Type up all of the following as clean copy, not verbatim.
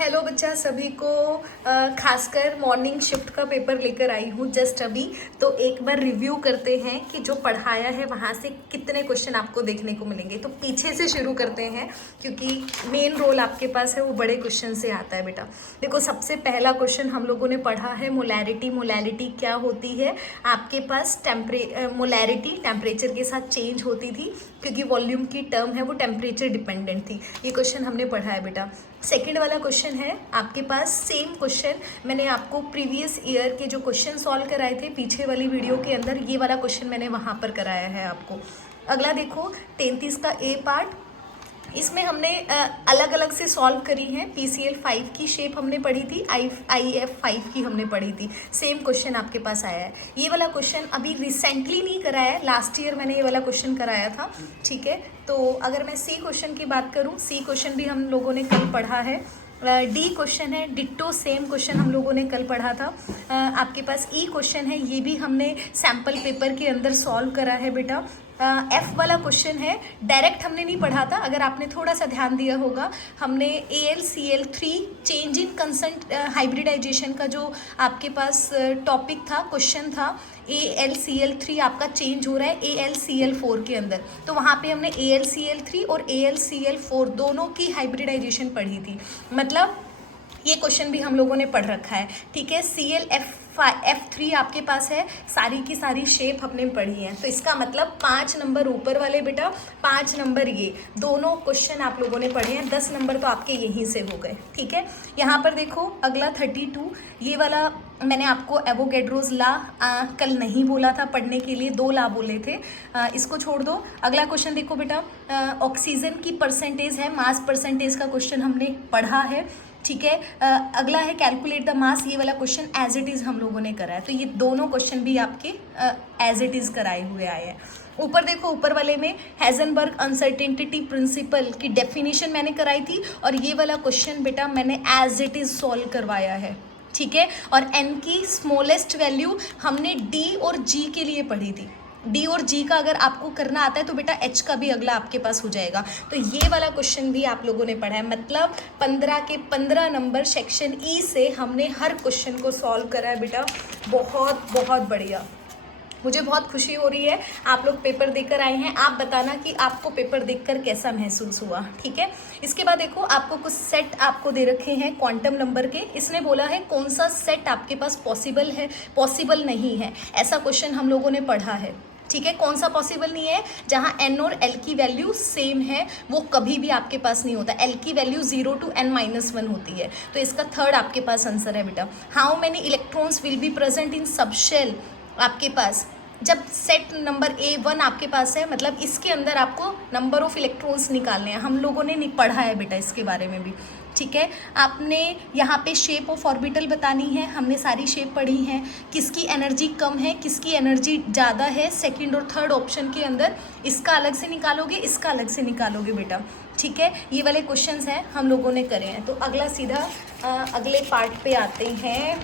Hello बच्चा सभी को खासकर मॉर्निंग शिफ्ट का पेपर लेकर आई हूँ जस्ट अभी। तो एक बार रिव्यू करते हैं कि जो पढ़ाया है वहाँ से कितने क्वेश्चन आपको देखने को मिलेंगे। तो पीछे से शुरू करते हैं क्योंकि मेन रोल आपके पास है वो बड़े क्वेश्चन से आता है बेटा। देखो सबसे पहला क्वेश्चन हम लोगों ने पढ़ा है मोलैरिटी। मोलैरिटी क्या होती है? आपके पास मोलैरिटी टेम्परेचर के साथ चेंज होती थी क्योंकि वॉल्यूम की टर्म है वो टेम्परेचर डिपेंडेंट थी। ये क्वेश्चन हमने पढ़ा है बेटा। सेकेंड वाला क्वेश्चन है आपके पास सेम क्वेश्चन मैंने आपको प्रीवियस ईयर के जो क्वेश्चन सॉल्व कराए थे पीछे वाली वीडियो के अंदर, ये वाला क्वेश्चन मैंने वहाँ पर कराया है आपको। अगला देखो 33 का ए पार्ट, इसमें हमने अलग अलग से सॉल्व करी हैं। PCL 5 की शेप हमने पढ़ी थी, IF 5 की हमने पढ़ी थी। सेम क्वेश्चन आपके पास आया है। ये वाला क्वेश्चन अभी रिसेंटली नहीं कराया है, लास्ट ईयर मैंने ये वाला क्वेश्चन कराया था, ठीक है। तो अगर मैं सी क्वेश्चन की बात करूँ, सी क्वेश्चन भी हम लोगों ने कल पढ़ा है। डी क्वेश्चन है डिट्टो सेम क्वेश्चन हम लोगों ने कल पढ़ा था। आपके पास ई क्वेश्चन है, ये भी हमने सैम्पल पेपर के अंदर सॉल्व करा है बेटा। एफ वाला क्वेश्चन है डायरेक्ट हमने नहीं पढ़ा था, अगर आपने थोड़ा सा ध्यान दिया होगा हमने AlCl3 change in consent hybridisation का जो आपके पास टॉपिक था, क्वेश्चन था, AlCl3 आपका चेंज हो रहा है AlCl4 के अंदर। तो वहाँ पे हमने AlCl3 और AlCl4 दोनों की हाइब्रिडाइजेशन पढ़ी थी। मतलब ये क्वेश्चन भी हम लोगों ने पढ़ रखा है, ठीक है। ClF3 आपके पास है, सारी की सारी शेप हमने पढ़ी है। तो इसका मतलब 5 नंबर ऊपर वाले बेटा, 5 नंबर ये दोनों क्वेश्चन आप लोगों ने पढ़े हैं। 10 नंबर तो आपके यहीं से हो गए, ठीक है। यहाँ पर देखो अगला 32, ये वाला मैंने आपको एवोगैड्रोज ला कल नहीं बोला था पढ़ने के लिए, 2 ला बोले थे, इसको छोड़ दो। अगला क्वेश्चन देखो बेटा, ऑक्सीजन की परसेंटेज है, मास परसेंटेज का क्वेश्चन हमने पढ़ा है, ठीक है। अगला है कैलकुलेट द मास, ये वाला क्वेश्चन एज इट इज़ हम लोगों ने करा है। तो ये दोनों क्वेश्चन भी आपके एज इट इज़ कराए हुए आए हैं। ऊपर देखो, ऊपर वाले में हेजनबर्ग अनसर्टेनिटी प्रिंसिपल की डेफिनेशन मैंने कराई थी और ये वाला क्वेश्चन बेटा मैंने एज इट इज़ सॉल्व करवाया है, ठीक है। और n की स्मॉलेस्ट वैल्यू हमने D और G के लिए पढ़ी थी। D और G का अगर आपको करना आता है तो बेटा H का भी अगला आपके पास हो जाएगा। तो ये वाला क्वेश्चन भी आप लोगों ने पढ़ा है। मतलब 15 के 15 नंबर सेक्शन E से हमने हर क्वेश्चन को सॉल्व करा है बेटा। बहुत बहुत बढ़िया, मुझे बहुत खुशी हो रही है। आप लोग पेपर देकर आए हैं, आप बताना कि आपको पेपर देखकर कैसा महसूस हुआ, ठीक है। इसके बाद देखो आपको कुछ सेट आपको दे रखे हैं क्वांटम नंबर के। इसने बोला है कौन सा सेट आपके पास पॉसिबल है, पॉसिबल नहीं है, ऐसा क्वेश्चन हम लोगों ने पढ़ा है, ठीक है। कौन सा पॉसिबल नहीं है? जहाँ n और l की वैल्यू सेम है वो कभी भी आपके पास नहीं होता। l की वैल्यू 0 to n-1 होती है। तो इसका थर्ड आपके पास आंसर है बेटा। How many electrons will be present in sub shell, आपके पास जब सेट नंबर A1 आपके पास है, मतलब इसके अंदर आपको नंबर ऑफ इलेक्ट्रॉन्स निकालने हैं। हम लोगों ने नहीं पढ़ा है बेटा इसके बारे में भी, ठीक है। आपने यहाँ पे शेप ऑफ ऑर्बिटल बतानी है, हमने सारी शेप पढ़ी हैं। किसकी एनर्जी कम है, किसकी एनर्जी ज़्यादा है, सेकंड और थर्ड ऑप्शन के अंदर इसका अलग से निकालोगे, इसका अलग से निकालोगे बेटा, ठीक है। ये वाले क्वेश्चंस हैं हम लोगों ने करे हैं। तो अगला सीधा अगले पार्ट पे आते हैं।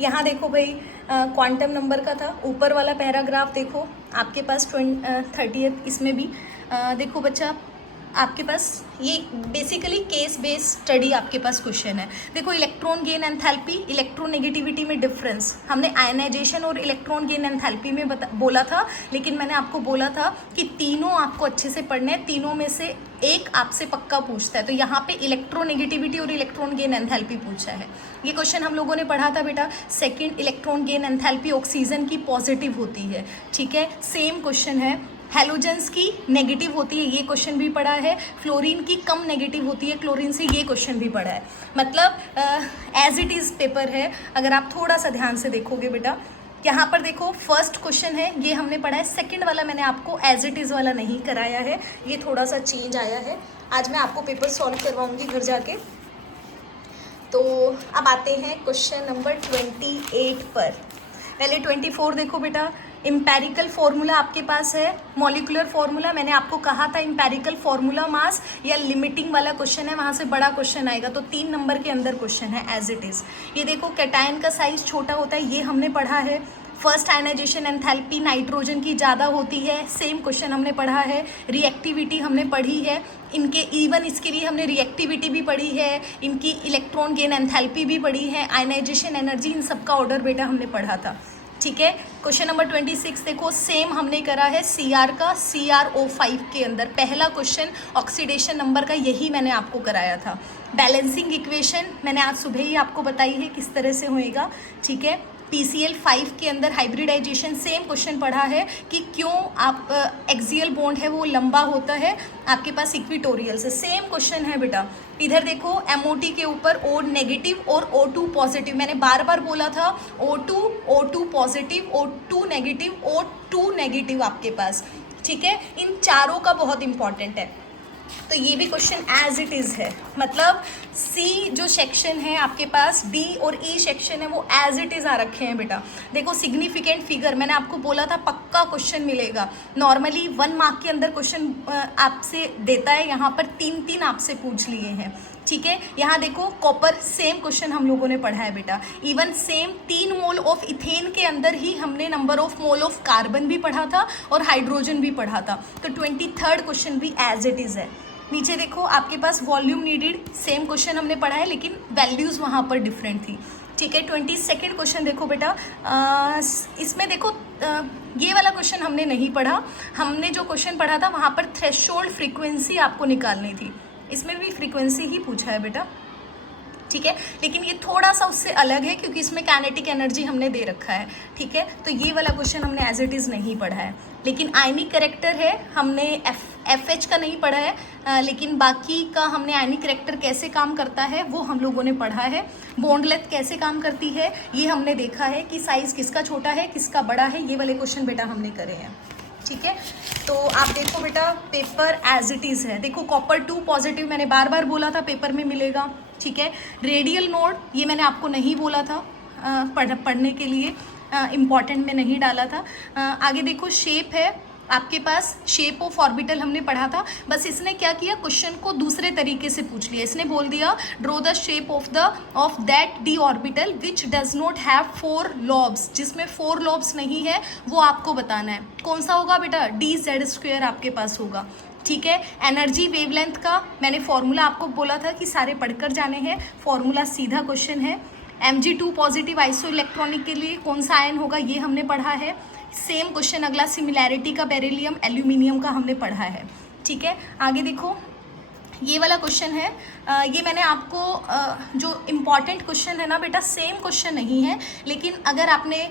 यहाँ देखो भाई क्वांटम नंबर का था, ऊपर वाला पैराग्राफ देखो आपके पास 30th, इसमें भी देखो बच्चा आपके पास ये बेसिकली केस बेस्ड स्टडी आपके पास क्वेश्चन है। देखो इलेक्ट्रॉन गेन एंथैल्पी, इलेक्ट्रोनेगेटिविटी में डिफरेंस हमने आयनाइजेशन और इलेक्ट्रॉन गेन एंथैल्पी में बोला था, लेकिन मैंने आपको बोला था कि तीनों आपको अच्छे से पढ़ने हैं, तीनों में से एक आपसे पक्का पूछता है। तो यहाँ पे इलेक्ट्रोनेगेटिविटी और इलेक्ट्रॉन गेन एंथैल्पी पूछा है। ये क्वेश्चन हम लोगों ने पढ़ा था बेटा। Second, electron gain enthalpy oxygen की पॉजिटिव होती है, ठीक है। सेम क्वेश्चन है। हेलोजेंस की नेगेटिव होती है, ये क्वेश्चन भी पढ़ा है। फ्लोरीन की कम नेगेटिव होती है क्लोरीन से, ये क्वेश्चन भी पढ़ा है। मतलब एज इट इज़ पेपर है अगर आप थोड़ा सा ध्यान से देखोगे बेटा। यहाँ पर देखो फर्स्ट क्वेश्चन है, ये हमने पढ़ा है। सेकंड वाला मैंने आपको एज इट इज़ वाला नहीं कराया है, ये थोड़ा सा चेंज आया है। आज मैं आपको पेपर सॉल्व करवाऊँगी घर जाके। तो अब आते हैं क्वेश्चन नंबर 28 पर। पहले 24 देखो बेटा। इम्पेरिकल फॉर्मूला आपके पास है, मॉलिकुलर फॉर्मूला। मैंने आपको कहा था इम्पेरिकल फॉर्मूला मास या लिमिटिंग वाला क्वेश्चन है, वहाँ से बड़ा क्वेश्चन आएगा। तो 3 नंबर के अंदर क्वेश्चन है एज इट इज़। ये देखो कैटायन का साइज छोटा होता है, ये हमने पढ़ा है। फर्स्ट आयनाइजेशन एंथैल्पी नाइट्रोजन की ज़्यादा होती है, सेम क्वेश्चन हमने पढ़ा है। रिएक्टिविटी हमने पढ़ी है, इनके इवन इसके लिए हमने रिएक्टिविटी भी पढ़ी है, इनकी इलेक्ट्रॉन गेन एंथैल्पी भी पढ़ी है, आयनाइजेशन एनर्जी, इन सब का ऑर्डर बेटा हमने पढ़ा था। ठीक है, क्वेश्चन नंबर 26 देखो, सेम हमने करा है CR का CrO5 के अंदर। पहला क्वेश्चन ऑक्सीडेशन नंबर का यही मैंने आपको कराया था। बैलेंसिंग इक्वेशन मैंने आज सुबह ही आपको बताई है किस तरह से होएगा। ठीक है, PCl5 के अंदर हाइब्रिडाइजेशन सेम क्वेश्चन पढ़ा है कि क्यों आप एक्सियल बॉन्ड है वो लंबा होता है आपके पास इक्विटोरियल से, सेम क्वेश्चन है बेटा। इधर देखो MOT के ऊपर O नेगेटिव और O2 पॉजिटिव, मैंने बार बार बोला था O2 positive, O2 negative, O2 negative आपके पास। ठीक है, इन चारों का बहुत इंपॉर्टेंट है। तो ये भी क्वेश्चन एज इट इज़ है, मतलब सी जो सेक्शन है आपके पास, D और E सेक्शन है वो एज इट इज़ आ रखे हैं बेटा। देखो सिग्निफिकेंट फिगर मैंने आपको बोला था पक्का क्वेश्चन मिलेगा। नॉर्मली 1 मार्क के अंदर क्वेश्चन आपसे देता है, यहाँ पर 3 आपसे पूछ लिए हैं। ठीक है, यहाँ देखो कॉपर सेम क्वेश्चन हम लोगों ने पढ़ा है बेटा। Even same 3 mole of ethane के अंदर ही हमने number of mole of carbon भी पढ़ा था और हाइड्रोजन भी पढ़ा था। तो 23rd क्वेश्चन भी एज इट इज़ है। नीचे देखो आपके पास वॉल्यूम नीडेड सेम क्वेश्चन हमने पढ़ा है, लेकिन वैल्यूज़ वहाँ पर डिफरेंट थी। ठीक है, 22nd क्वेश्चन देखो बेटा, इसमें देखो ये वाला क्वेश्चन हमने नहीं पढ़ा। हमने जो क्वेश्चन पढ़ा था वहाँ पर थ्रेशोल्ड फ्रीक्वेंसी आपको निकालनी थी, इसमें भी फ्रीक्वेंसी ही पूछा है बेटा। ठीक है, लेकिन ये थोड़ा सा उससे अलग है क्योंकि इसमें काइनेटिक एनर्जी हमने दे रखा है। ठीक है, तो ये वाला क्वेश्चन हमने एज इट इज़ नहीं पढ़ा है, लेकिन आयनिक करेक्टर है हमने FH का नहीं पढ़ा है, लेकिन बाकी का हमने आयनिक करेक्टर कैसे काम करता है वो हम लोगों ने पढ़ा है। बॉन्ड लेंथ कैसे काम करती है ये हमने देखा है कि साइज़ किसका छोटा है किसका बड़ा है, ये वाले क्वेश्चन बेटा हमने करे हैं। ठीक है, तो आप देखो बेटा पेपर एज इट इज़ है। देखो कॉपर 2 पॉजिटिव मैंने बार बार बोला था पेपर में मिलेगा। ठीक है, रेडियल नोड ये मैंने आपको नहीं बोला था पढ़ने के लिए, इम्पॉर्टेंट में नहीं डाला था। आगे देखो शेप है आपके पास, शेप ऑफ ऑर्बिटल हमने पढ़ा था, बस इसने क्या किया क्वेश्चन को दूसरे तरीके से पूछ लिया। इसने बोल दिया draw the shape of that D orbital which does not have 4 lobes, जिसमें 4 लॉब्स नहीं है वो आपको बताना है। कौन सा होगा बेटा, DZ² आपके पास होगा। ठीक है, एनर्जी वेवलेंथ का मैंने फॉर्मूला आपको बोला था कि सारे पढ़कर जाने हैं, फॉर्मूला सीधा क्वेश्चन है। Mg2 पॉजिटिव आइसो इलेक्ट्रॉनिक के लिए कौन सा आयन होगा ये हमने पढ़ा है। सेम क्वेश्चन अगला सिमिलैरिटी का बेरिलियम एल्यूमिनियम का हमने पढ़ा है। ठीक है, आगे देखो ये वाला क्वेश्चन है, ये मैंने आपको जो इम्पॉर्टेंट क्वेश्चन है ना बेटा, सेम क्वेश्चन नहीं है, लेकिन अगर आपने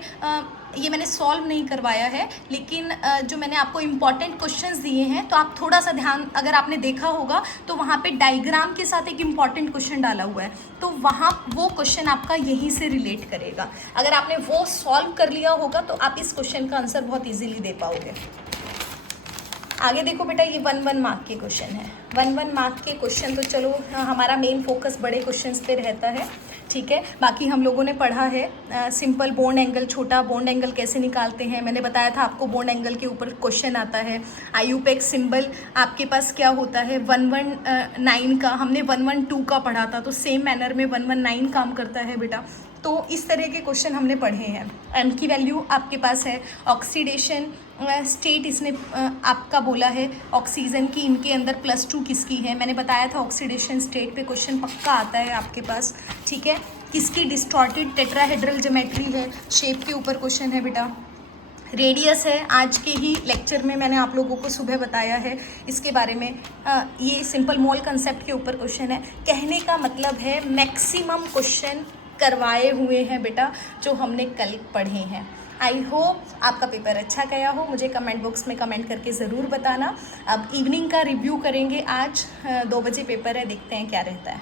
ये मैंने सॉल्व नहीं करवाया है, लेकिन जो मैंने आपको इम्पॉर्टेंट क्वेश्चंस दिए हैं तो आप थोड़ा सा ध्यान, अगर आपने देखा होगा तो वहाँ पे डायग्राम के साथ एक इम्पॉर्टेंट क्वेश्चन डाला हुआ है, तो वहाँ वो क्वेश्चन आपका यहीं से रिलेट करेगा। अगर आपने वो सॉल्व कर लिया होगा तो आप इस क्वेश्चन का आंसर बहुत ईजिली दे पाओगे। आगे देखो बेटा ये 1-1 मार्क के क्वेश्चन है। 1-1 मार्क के क्वेश्चन तो चलो हमारा मेन फोकस बड़े क्वेश्चंस पे रहता है। ठीक है, बाकी हम लोगों ने पढ़ा है सिंपल बॉन्ड एंगल, छोटा बॉन्ड एंगल कैसे निकालते हैं, मैंने बताया था आपको बॉन्ड एंगल के ऊपर क्वेश्चन आता है। IUPAC सिंबल आपके पास क्या होता है 119 का, हमने 112 का पढ़ा था, तो सेम मैनर में 119 काम करता है बेटा। तो इस तरह के क्वेश्चन हमने पढ़े हैं। M की वैल्यू आपके पास है, ऑक्सीडेशन स्टेट इसने आपका बोला है ऑक्सीजन की, इनके अंदर +2 किसकी है, मैंने बताया था ऑक्सीडेशन स्टेट पे क्वेश्चन पक्का आता है आपके पास। ठीक है, किसकी डिस्टॉर्टेड टेट्राहेड्रल ज्योमेट्री है, शेप के ऊपर क्वेश्चन है बेटा। रेडियस है, आज के ही लेक्चर में मैंने आप लोगों को सुबह बताया है इसके बारे में। ये सिंपल मोल कंसेप्ट के ऊपर क्वेश्चन है। कहने का मतलब है मैक्सिमम क्वेश्चन करवाए हुए हैं बेटा जो हमने कल पढ़े हैं। आई होप आपका पेपर अच्छा गया हो, मुझे कमेंट बॉक्स में कमेंट करके ज़रूर बताना। अब इवनिंग का रिव्यू करेंगे, आज 2 बजे पेपर है, देखते हैं क्या रहता है।